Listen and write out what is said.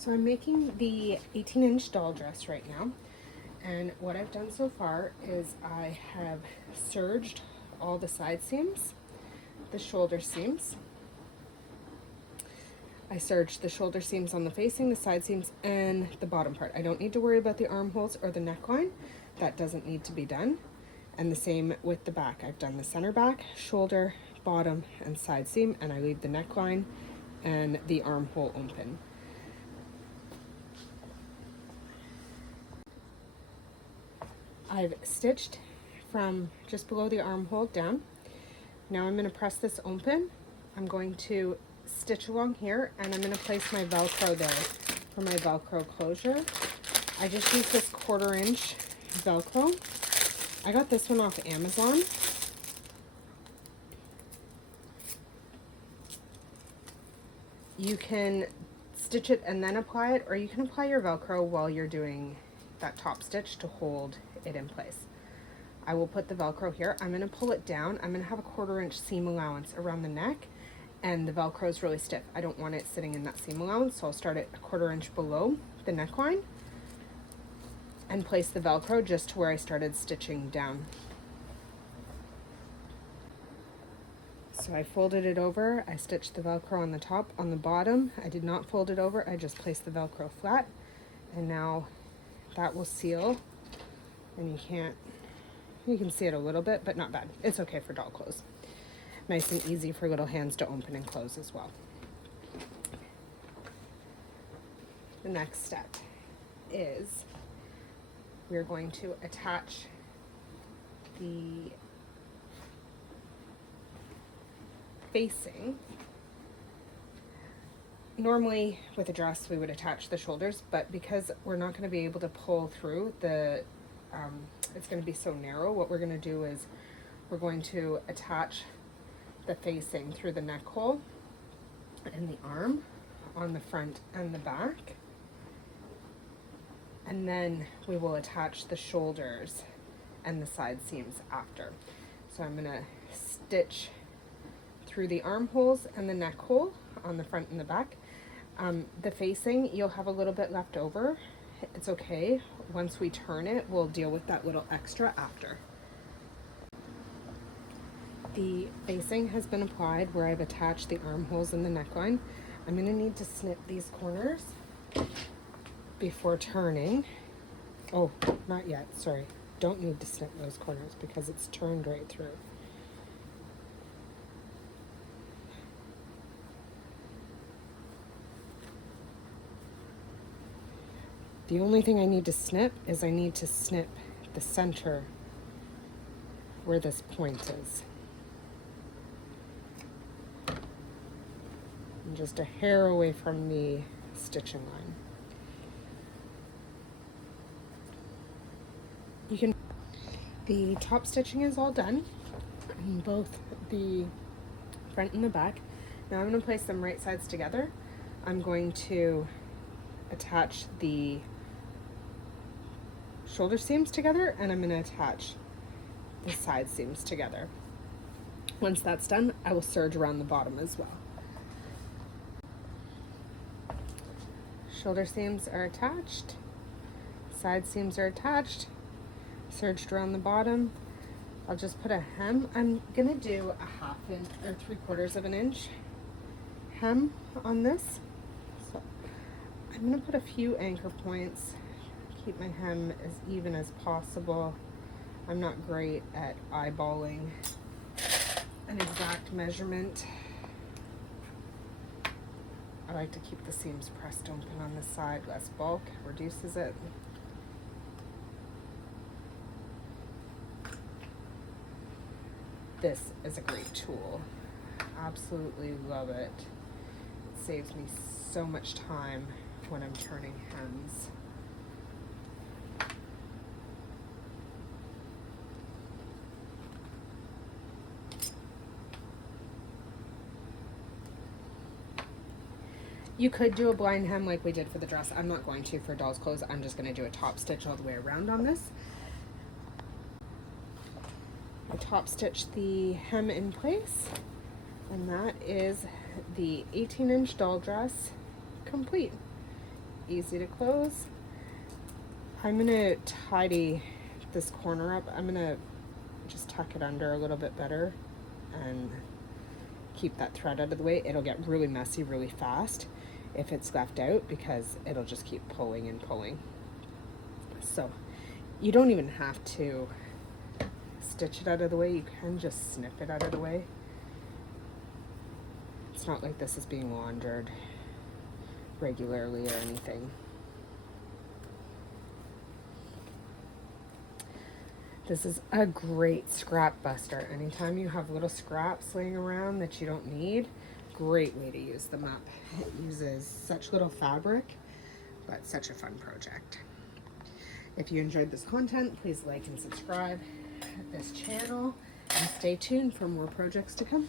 So I'm making the 18-inch doll dress right now, and what I've done so far is I have serged all the side seams, the shoulder seams. I serged the shoulder seams on the facing, the side seams, and the bottom part. I don't need to worry about the armholes or the neckline. That doesn't need to be done. And the same with the back. I've done the center back, shoulder, bottom, and side seam, and I leave the neckline and the armhole open. I've stitched from just below the armhole down. Now I'm going to press this open. I'm going to stitch along here, and I'm going to place my Velcro there for my Velcro closure. I just use this 1/4 inch Velcro. I got this one off Amazon. You can stitch it and then apply it, or you can apply your Velcro while you're doing that top stitch to hold it in place. I will put the Velcro here. I'm going to pull it down. I'm going to have a 1/4 inch seam allowance around the neck, and the Velcro is really stiff. I don't want it sitting in that seam allowance, so I'll start it a 1/4 inch below the neckline and place the Velcro just to where I started stitching down. So I folded it over, I stitched the Velcro on the top, on the bottom. I did not fold it over, I just placed the Velcro flat, and now that will seal, and you can see it a little bit, but not bad. It's okay for doll clothes. Nice and easy for little hands to open and close as well. The next step is we're going to attach the facing. Normally with a dress we would attach the shoulders, but because we're not going to be able to pull through the it's going to be so narrow, what we're going to do is we're going to attach the facing through the neck hole and the arm on the front and the back, and then we will attach the shoulders and the side seams after. So I'm going to stitch through the armholes and the neck hole on the front and the back. The facing, you'll have a little bit left over. It's okay. Once we turn it, we'll deal with that little extra after. The facing has been applied where I've attached the armholes and the neckline. I'm going to need to snip these corners before turning. Oh, not yet, sorry. Don't need to snip those corners because it's turned right through. The only thing I need to snip is I need to snip the center where this point is. And just a hair away from the stitching line. The top stitching is all done in both the front and the back. Now I'm going to place them right sides together. I'm going to attach the shoulder seams together, and I'm going to attach the side seams together. Once that's done, I will serge around the bottom as well. Shoulder seams are attached, side seams are attached, serged around the bottom. I'll just put a hem. I'm going to do a 1/2 inch or 3/4 of an inch hem on this. So I'm going to put a few anchor points, keep my hem as even as possible. I'm not great at eyeballing an exact measurement. I like to keep the seams pressed open on the side. Less bulk reduces it. This is a great tool. Absolutely love it. It saves me so much time when I'm turning hems. You could do a blind hem like we did for the dress. I'm not going to for doll's clothes. I'm just going to do a top stitch all the way around on this. I top stitch the hem in place, and that is the 18-inch doll dress complete. easy to close. I'm gonna tidy this corner up. I'm gonna just tuck it under a little bit better and keep that thread out of the way. It'll get really messy really fast if it's left out because it'll just keep pulling and pulling. So you don't even have to stitch it out of the way. You can just snip it out of the way. It's not like this is being laundered regularly or anything. This is a great scrap buster. Anytime you have little scraps laying around that you don't need, great way to use them up. It uses such little fabric, but such a fun project. If you enjoyed this content, please like and subscribe to this channel and stay tuned for more projects to come.